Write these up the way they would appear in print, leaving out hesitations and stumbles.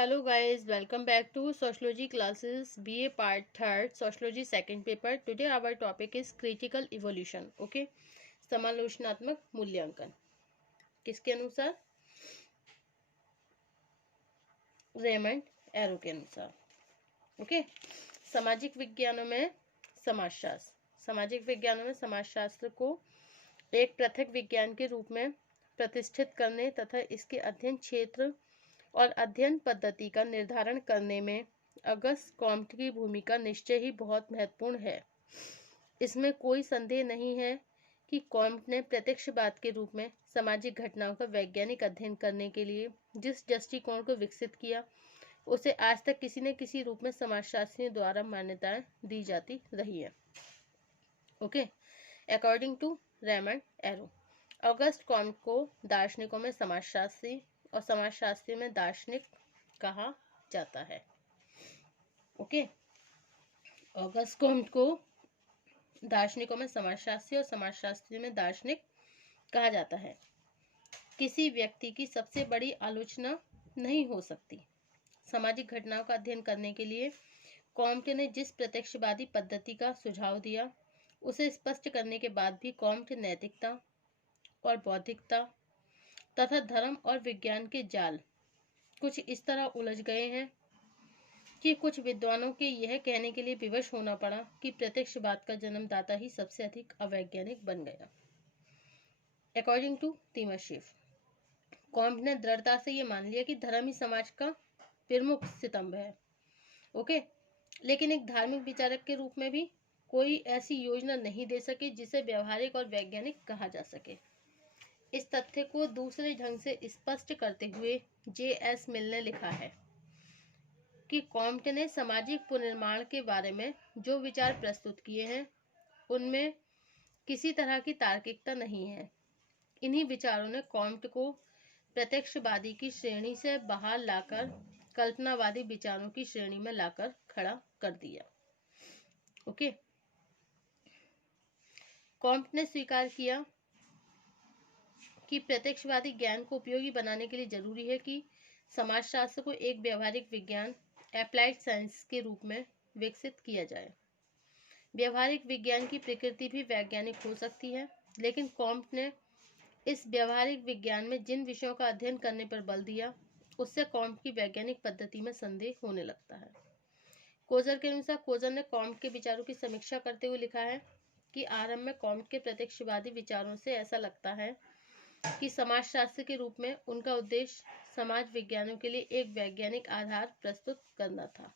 Hello guys, welcome back to Sociology classes BA part 3rd Sociology second paper. Today our topic is critical evolution. Okay, समालोचनात्मक मूल्यांकन किसके अनुसार? Raymond arrow के अनुसार. Okay, सामाजिक विज्ञानों में समाजशास्त्र को एक पृथक विज्ञान के रूप में प्रतिष्ठित करने तथा इसके अध्ययन क्षेत्र और अध्ययन पद्धति का निर्धारण करने में ऑगस्ट कॉम्ट की भूमिका निश्चय ही बहुत महत्वपूर्ण है. इसमें कोई संदेह नहीं है कि कॉम्ट ने प्रत्यक्षवाद के रूप में सामाजिक घटनाओं का वैज्ञानिक अध्ययन करने के लिए जिस दृष्टिकोण को विकसित किया उसे आज तक किसी न किसी रूप में समाजशास्त्रियों द्वारा मान्यताएं दी जाती रही है. Okay, according to Raymond Aron, Auguste Comte को दार्शनिकों में समाजशास्त्री और समाजशास्त्री में दार्शनिक कहा जाता है. ओके, ऑगस्ट कॉम्ट को दार्शनिकों में समाजशास्त्री और समाजशास्त्री में दार्शनिक कहा जाता है. किसी व्यक्ति की सबसे बड़ी आलोचना नहीं हो सकती. सामाजिक घटनाओं का अध्ययन करने के लिए कॉम्ट ने जिस प्रत्यक्षवादी पद्धति का सुझाव दिया उसे स्पष्ट करने के बाद भी कॉम्ट नैतिकता और बौद्धिकता तथा धर्म और विज्ञान के जाल कुछ इस तरह उलझ गए हैं कि कुछ विद्वानों के यह कहने के लिए विवश होना पड़ा कि प्रत्यक्षवाद का जन्मदाता ही सबसे अधिक अवैज्ञानिक बन गया. अकॉर्डिंग टू तीमरशेफ, कॉम्ट ने दृढ़ता से यह मान लिया कि धर्म ही समाज का प्रमुख स्तंभ है. ओके, लेकिन एक धार्मिक विचारक के रूप में भी कोई ऐसी योजना नहीं दे सके जिसे व्यवहारिक और वैज्ञानिक कहा जा सके. इस तथ्य को दूसरे ढंग से स्पष्ट करते हुए J.S. मिल ने लिखा है कि कॉम्ट ने सामाजिक पुनर्निर्माण के बारे में जो विचार प्रस्तुत किए हैं उनमें किसी तरह की तार्किकता नहीं है. इन्हीं विचारों ने कॉम्ट को प्रत्यक्षवादी की श्रेणी से बाहर लाकर कल्पनावादी विचारों की श्रेणी में लाकर खड़ा कर दिया. ओके, कॉम्ट ने स्वीकार किया कि प्रत्यक्षवादी ज्ञान को उपयोगी बनाने के लिए जरूरी है कि समाजशास्त्र को एक व्यवहारिक विज्ञान अप्लाइड साइंस के रूप में विकसित किया जाए. व्यवहारिक विज्ञान की प्रकृति भी वैज्ञानिक हो सकती है, लेकिन कॉम्ट ने इस व्यवहारिक विज्ञान में जिन विषयों का अध्ययन करने पर बल दिया उससे कॉम्ट की वैज्ञानिक पद्धति में संदेह होने लगता है. कोजर के अनुसार, कोजर ने कॉम्ट के विचारों की समीक्षा करते हुए लिखा है कि आरंभ में कॉम्ट के प्रत्यक्षवादी विचारों से ऐसा लगता है कि समाजशास्त्र के रूप में उनका उद्देश्य समाज विज्ञानों के लिए एक वैज्ञानिक आधार प्रस्तुत करना था,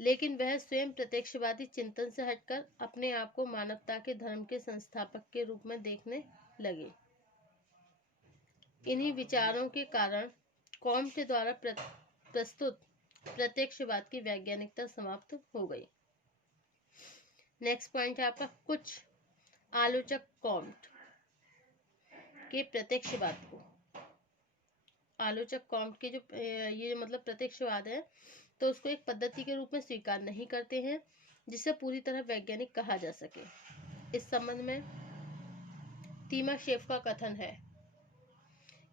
लेकिन वह स्वयं प्रत्यक्षवादी चिंतन से हटकर अपने आप को मानवता के धर्म के संस्थापक के रूप में देखने लगे. इन्हीं विचारों के कारण कॉम्ट द्वारा प्रस्तुत प्रत्यक्षवाद की वैज्ञानिकता समाप्त हो गई. नेक्स्ट पॉइंट है आपका, कुछ आलोचक कॉम्ट के प्रत्यक्षवाद को, आलोचक कॉम्ट के जो ये मतलब प्रत्यक्षवाद है तो उसको एक पद्धति के रूप में स्वीकार नहीं करते हैं जिसे पूरी तरह वैज्ञानिक कहा जा सके. इस संबंध में तीमरशेफ का कथन है,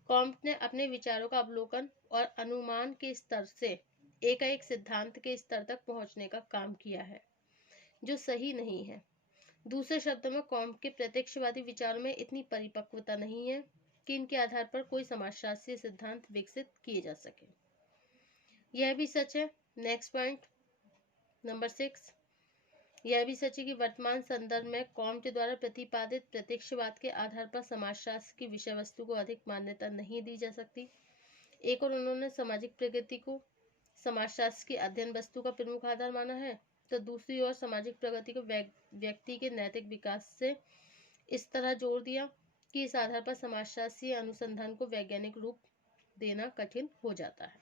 कॉम्ट ने अपने विचारों का अवलोकन और अनुमान के स्तर से एकाएक सिद्धांत के स्तर तक पहुंचने का काम किया है जो सही नहीं है. दूसरे शब्दों में कॉम्ट के प्रत्यक्षवादी विचारों में इतनी परिपक्वता नहीं है कि इनके आधार पर कोई समाजशास्त्रीय सिद्धांत विकसित किए जा सके. यह भी सच है. नेक्स्ट पॉइंट नंबर 6, यह भी सच है कि वर्तमान संदर्भ में कॉम्ट द्वारा प्रतिपादित प्रत्यक्षवाद के आधार पर समाजशास्त्र की विषय वस्तु को अधिक मान्यता नहीं दी जा सकती. एक और उन्होंने सामाजिक प्रगति को समाजशास्त्र की अध्ययन वस्तु का प्रमुख आधार माना है, तो दूसरी ओर सामाजिक प्रगति को व्यक्ति के नैतिक विकास से इस तरह जोड़ दिया कि इस आधार पर समाजशास्त्रीय अनुसंधान को वैज्ञानिक रूप देना कठिन हो जाता है.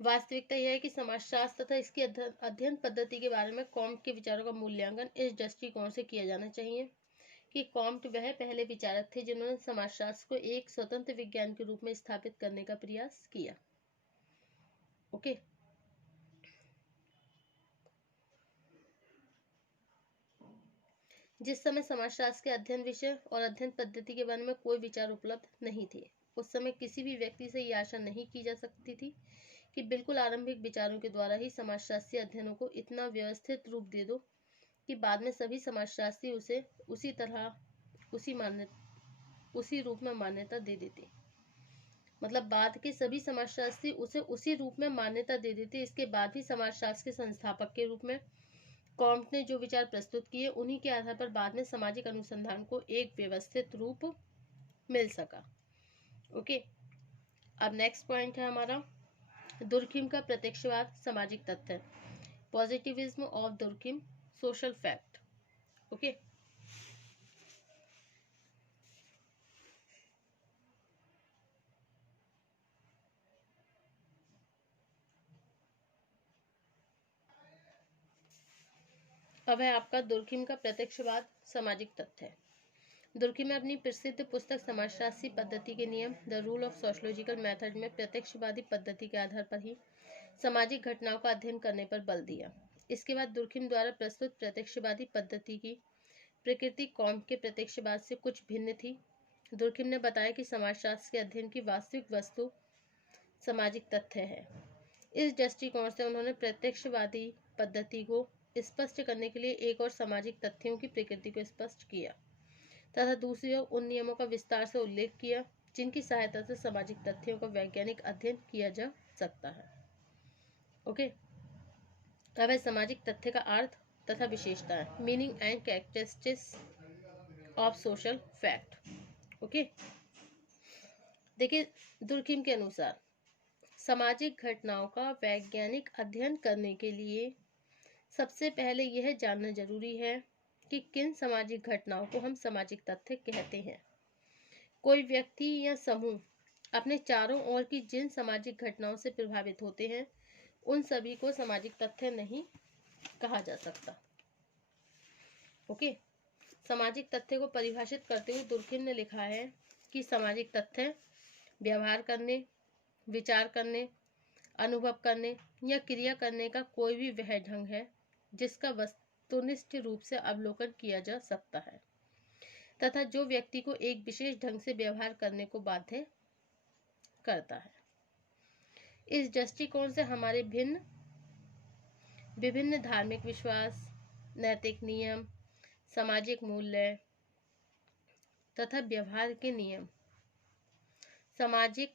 वास्तविकता यह है कि समाजशास्त्र तथा इसकी अध्ययन पद्धति के बारे में कॉम्ट के विचारों का मूल्यांकन इस दृष्टिकोण से किया जाना चाहिए कि कॉम्ट वह पहले विचारक थे जिन्होंने समाजशास्त्र को एक स्वतंत्र विज्ञान के रूप में स्थापित करने का प्रयास किया. ओके, जिस समय समाजशास्त्र के अध्ययन विषय और अध्ययन पद्धति के बारे में कोई विचार उपलब्ध नहीं थे. उस समय किसी भी व्यक्ति से ये आशा नहीं की जा सकती थी कि बिल्कुल आरंभिक विचारों के द्वारा ही समाजशास्त्री अध्ययनों को इतना व्यवस्थित रूप दे दो कि बाद में सभी समाजशास्त्री उसे उसी तरह उसी रूप में मान्यता दे देते। मतलब बाद के सभी समाजशास्त्री उसे उसी रूप में मान्यता दे देते। इसके बाद भी समाजशास्त्र के संस्थापक के रूप में कॉम्ट ने जो विचार प्रस्तुत किए, उन्हीं के आधार पर बाद में सामाजिक अनुसंधान को एक व्यवस्थित रूप मिल सका। ओके, अब नेक्स्ट पॉइंट है हमारा दुर्खिम का प्रत्यक्षवाद सामाजिक तथ्य, positivism of Durkheim, social fact. Okay, अब है आपका दुर्खिम का प्रत्यक्षवाद सामाजिक तथ्य। दुर्खिम ने अपनी प्रसिद्ध पुस्तक समाजशास्त्री पद्धति के नियम, the rule of sociological method में प्रत्यक्षवादी पद्धति के आधार पर ही सामाजिक घटनाओं का अध्ययन करने पर बल दिया। इसके बाद दुर्खिम द्वारा प्रस्तुत प्रत्यक्षवादी पद्धति की प्रकृति कॉम्ट के प्रत्यक्षवाद से कुछ भिन्न थी। दुर्खिम ने बताया कि समाजशास्त्र के अध्ययन की वास्तविक वस्तु सामाजिक तथ्य है। इस दृष्टिकोण से उन्होंने प्रत्यक्षवादी पद्धति को स्पष्ट करने के लिए एक और सामाजिक तथ्यों की प्रकृति को स्पष्ट किया तथा दूसरी ओर उन नियमों का विस्तार से उल्लेख किया जिनकी सहायता से सामाजिक तथ्यों का वैज्ञानिक अध्ययन किया जा सकता है। ओके, अब है सामाजिक तथ्य का अर्थ तथा विशेषताएं, meaning and characteristics of social fact. Okay, देखिए दुर्खिम के अनुसार सामाजिक घटनाओं का वैज्ञानिक अध्ययन करने के लिए सबसे पहले यह जानना जरूरी है कि किन सामाजिक घटनाओं को हम सामाजिक तथ्य कहते हैं। कोई व्यक्ति या समूह अपने चारों ओर की जिन सामाजिक घटनाओं से प्रभावित होते हैं उन सभी को सामाजिक तथ्य नहीं कहा जा सकता। ओके, सामाजिक तथ्य को परिभाषित करते हुए दुर्खिम ने लिखा है कि सामाजिक तथ्य व्यवहार करने, विचार करने, अनुभव करने या क्रिया करने का कोई भी वह ढंग है जिसका वस्तुनिष्ठ रूप से अवलोकन किया जा सकता है तथा जो व्यक्ति को एक विशेष ढंग से व्यवहार करने को बाध्य करता है। इस दृष्टिकोण से हमारे विभिन्न धार्मिक विश्वास, नैतिक नियम, सामाजिक मूल्य तथा व्यवहार के नियम सामाजिक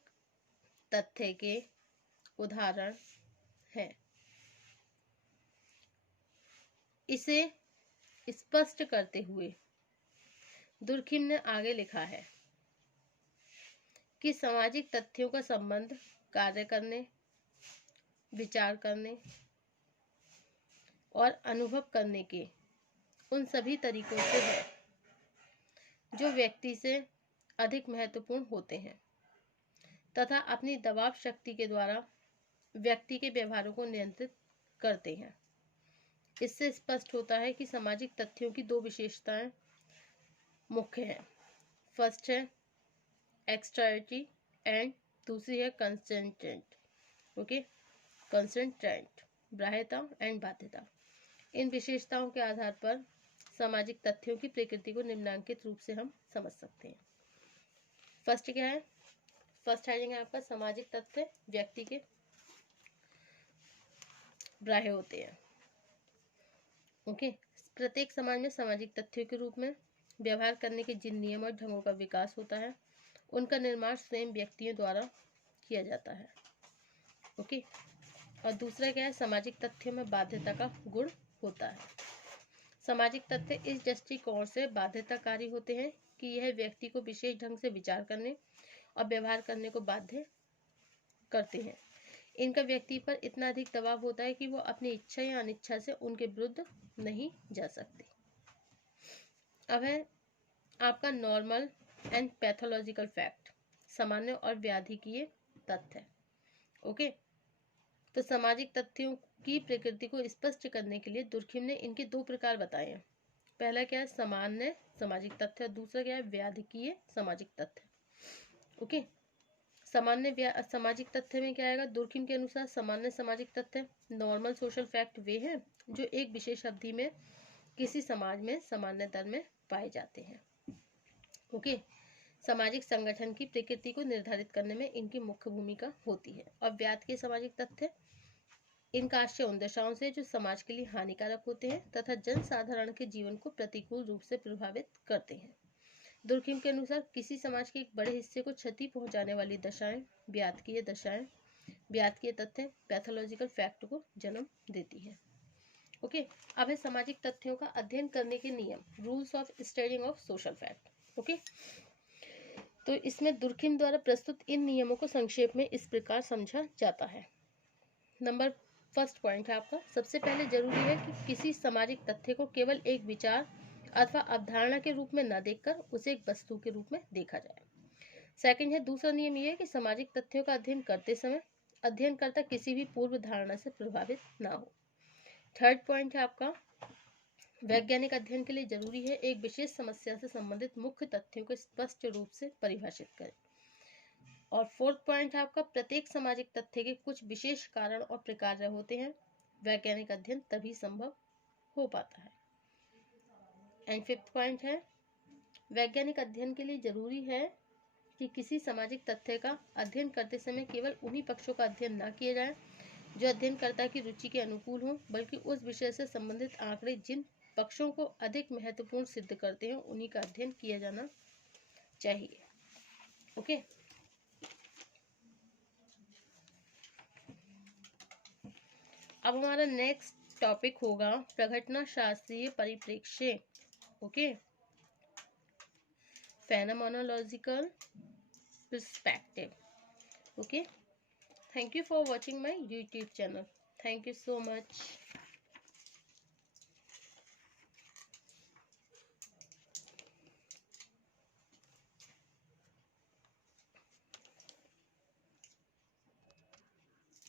तथ्य के उदाहरण है। इसे स्पष्ट करते हुए दुर्खिम ने आगे लिखा है कि सामाजिक तथ्यों का संबंध कार्य करने, विचार करने और अनुभव करने के उन सभी तरीकों से है जो व्यक्ति से अधिक महत्वपूर्ण होते हैं तथा अपनी दबाव शक्ति के द्वारा व्यक्ति के व्यवहारों को नियंत्रित करते हैं। इससे स्पष्ट होता है कि सामाजिक तथ्यों की दो विशेषताएं मुख्य हैं। फर्स्ट है एक्सटर्निटी एंड दूसरी है कंस्टेंट। ओके, कंस्टेंट बाह्यता एंड बाध्यता। इन विशेषताओं के आधार पर सामाजिक तथ्यों की प्रकृति को निम्नांकित रूप से हम समझ सकते हैं। फर्स्ट क्या है? फर्स्ट हेडिंग है आपका सामाजिक तथ्य व्यक्ति के बाह्य होते हैं। ओके, प्रत्येक समाज में सामाजिक तथ्यों के रूप में व्यवहार करने के जिन नियम और ढंगों का विकास होता है उनका निर्माण स्वयं व्यक्तियों द्वारा किया जाता है। ओके, और दूसरा क्या है? सामाजिक तथ्यों में बाध्यता का गुण होता है। सामाजिक तथ्य इस दृष्टिकोण से बाध्यताकारी होते हैं कि यह व्यक्ति को विशेष ढंग से विचार करने और व्यवहार करने को बाध्य करते हैं। इनका व्यक्ति पर इतना अधिक दबाव होता है कि वो अपनी इच्छा या अनिच्छा से उनके विरुद्ध नहीं जा सकते। अब है आपका नॉर्मल एंड पैथोलॉजिकल फैक्ट, सामान्य और व्याधिकीय तथ्य। ओके, तो सामाजिक तथ्यों की प्रकृति को स्पष्ट करने के लिए दुर्खिम ने इनके दो प्रकार बताए हैं। पहला क्या है? सामान्य सामाजिक तथ्य और दूसरा क्या है? व्याधिकीय सामाजिक तथ्य। ओके, सामान्य सामाजिक तथ्य में क्या आएगा? दुर्खिम के अनुसार सामान्य सामाजिक तथ्य नॉर्मल सोशल फैक्ट वे हैं जो एक विशेष अवधि में किसी समाज में सामान्य दर में पाए जाते हैं। ओके, सामाजिक संगठन की प्रकृति को निर्धारित करने में इनकी मुख्य भूमिका होती है। अव्यात के सामाजिक तथ्य, इनका आश्रय उन दशाओं से जो समाज के लिए हानिकारक होते हैं तथा जनसाधारण के जीवन को प्रतिकूल रूप से प्रभावित करते हैं। दुर्खिम के अनुसार किसी समाज के एक बड़े हिस्से को क्षति पहुंचाने वाली दशाएं व्यातकीय दशाएं, व्यातकीय तथ्य पैथोलॉजिकल फैक्ट को जन्म देती है। ओके, अब है सामाजिक तथ्यों का अध्ययन करने के नियम, rules of studying of social fact. Okay, तो इसमें दुर्खिम द्वारा प्रस्तुत इन नियमों को संक्षेप में इस प्रकार समझा जाता है। नंबर फर्स्ट पॉइंट है आपका, सबसे पहले जरूरी है कि किसी सामाजिक तथ्य को केवल एक विचार अथवा अवधारणा के रूप में न देखकर उसे एक वस्तु के रूप में देखा जाए। सेकंड है, दूसरा नियम यह है कि सामाजिक तथ्यों का अध्ययन करते समय अध्ययनकर्ता किसी भी पूर्व धारणा से प्रभावित ना हो। थर्ड पॉइंट है आपका, वैज्ञानिक अध्ययन के लिए जरूरी है एक विशेष समस्या से संबंधित मुख्य तथ्यों को स्पष्ट रूप से परिभाषित करें। और फोर्थ पॉइंट है आपका, प्रत्येक सामाजिक तथ्य के कुछ विशेष कारण और प्रकार होते हैं, वैज्ञानिक अध्ययन तभी संभव हो पाता है। एंड फिफ्थ पॉइंट है, वैज्ञानिक अध्ययन के लिए जरूरी है कि किसी सामाजिक तथ्य का अध्ययन करते समय केवल उन्हीं पक्षों का अध्ययन न किया जाए जो अध्ययनकर्ता की रुचि के अनुकूल हों, बल्कि उस विषय से संबंधित आंकड़े जिन पक्षों को अधिक महत्वपूर्ण सिद्ध करते हैं उन्हीं का अध्ययन किया जाना चाहिए। ओके, अब हमारा नेक्स्ट टॉपिक होगा प्रघटना शास्त्रीय परिप्रेक्ष्य। Okay, phenomenological perspective. Okay, thank you for watching my YouTube channel. Thank you so much.